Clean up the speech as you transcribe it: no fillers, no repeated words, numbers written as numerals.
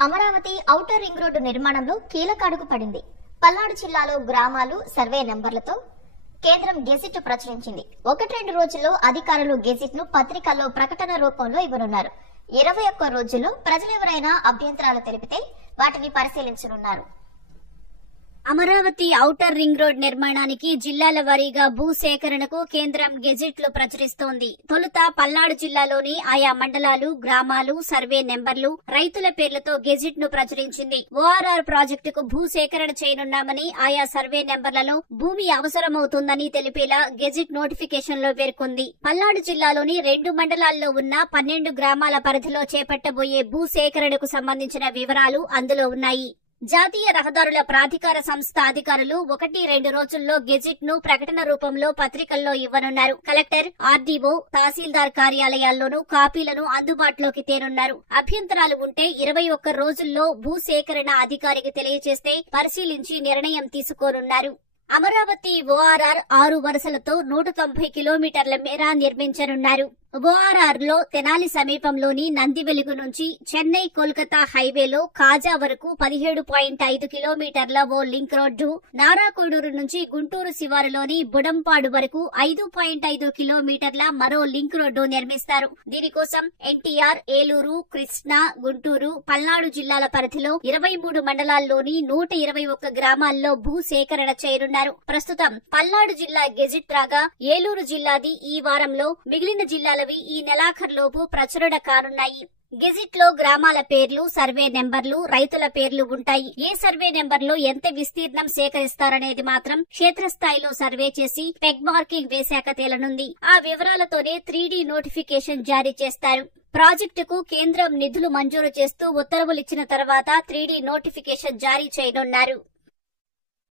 Amaravati outer ring road నిర్మాణంలో కీలక అడుగు పడింది. పల్నాడు జిల్లాలో గ్రామాలు సర్వే నెంబర్లతో కేంద్రం గెజిట్ ప్రచురించింది. 1-2 రోజుల్లో అధికారులు గెజిట్ ను పత్రికల్లో ప్రకటన రూపంలో ఇవ్వనున్నారు. 21 రోజుల్లో ప్రజలెవరైనా అభ్యంతరాలు తెలిపితే వాటిని పరిశీలించనున్నారు. అమరావతి ఔటర్ రింగ్ రోడ్ నిర్మాణానికి జిల్లాల వారీగా భూ సేకరణకు కేంద్రం గెజిట్లు ప్రచురిస్తోంది. తొలుత పల్నాడు జిల్లాలోని ఆయా మండలాలు, గ్రామాలు, సర్వే నెంబర్లు, రైతుల పేర్లతో గెజిట్ ను ప్రచురించింది. ఓఆర్ఆర్ ప్రాజెక్టుకు భూ సేకరణ చేయనున్నామని, ఆయా సర్వే నెంబర్లలో భూమి అవసరమవుతుందని తెలిపేలా గెజిట్ నోటిఫికేషన్ లో పేర్కొంది. పల్నాడు జిల్లాలోని 2 మండలాల్లో ఉన్న 12 గ్రామాల పరిధిలో చేపట్టబోయే భూ సేకరణకు సంబంధించిన వివరాలు అందులో ఉన్నాయి. జాతీయ రహదారుల ప్రాధికార సంస్థ అధికారులు 1-2 రోజుల్లో గెజిట్ ను ప్రకటన రూపంలో పత్రికల్లో ఇవ్వనున్నారు. కలెక్టర్, ఆర్డీఓ, తహసీల్దార్ కార్యాలయాల్లోనూ కాపీలను అందుబాటులోకి తేనున్నారు. అభ్యంతరాలు ఉంటే 21 రోజుల్లో భూ సేకరణ అధికారికి తెలియజేస్తే పరిశీలించి నిర్ణయం తీసుకోనున్నారు. అమరావతి ఓఆర్ఆర్ 6 వరుసలతో 190 కిలోమీటర్ల మేర నిర్మించనున్నారు. ఓఆర్ఆర్ లో తెనాలి సమీపంలోని నందివెలుగు నుంచి చెన్నై కోల్కతా హైవేలో కాజా వరకు 17.5 కిలోమీటర్ల ఓ లింక్ రోడ్డు, నారాకోడూరు నుంచి గుంటూరు శివారులోని బుడంపాడు వరకు 5.5 కిలోమీటర్ల మరో లింక్ రోడ్డు నిర్మిస్తారు. దీనికోసం ఎన్టీఆర్, ఏలూరు, కృష్ణా, గుంటూరు, పల్నాడు జిల్లాల పరిధిలో 23 మండలాల్లోని 121 గ్రామాల్లో భూ సేకరణ చేయనున్నారు. ప్రస్తుతం పల్నాడు జిల్లా గెజిట్ రాగా ఏలూరు జిల్లాది ఈ వారంలో, మిగిలిన జిల్లాలవి ఈ నెలాఖరులోపు ప్రచురణ కానున్నాయి. గెజిట్ లో గ్రామాల పేర్లు, సర్వే నెంబర్లు, రైతుల పేర్లు ఉంటాయి. ఏ సర్వే నెంబర్లో ఎంత విస్తీర్ణం సేకరిస్తారనేది మాత్రం క్షేత్రస్థాయిలో సర్వే చేసి పెగ్ మార్కింగ్ వేశాక తేలనుంది. ఆ వివరాలతోనే 3D నోటిఫికేషన్ జారీ చేస్తారు. ప్రాజెక్టుకు కేంద్రం నిధులు మంజూరు చేస్తూ ఉత్తర్వులిచ్చిన తర్వాత 3D నోటిఫికేషన్ జారీ చేయనున్నారు.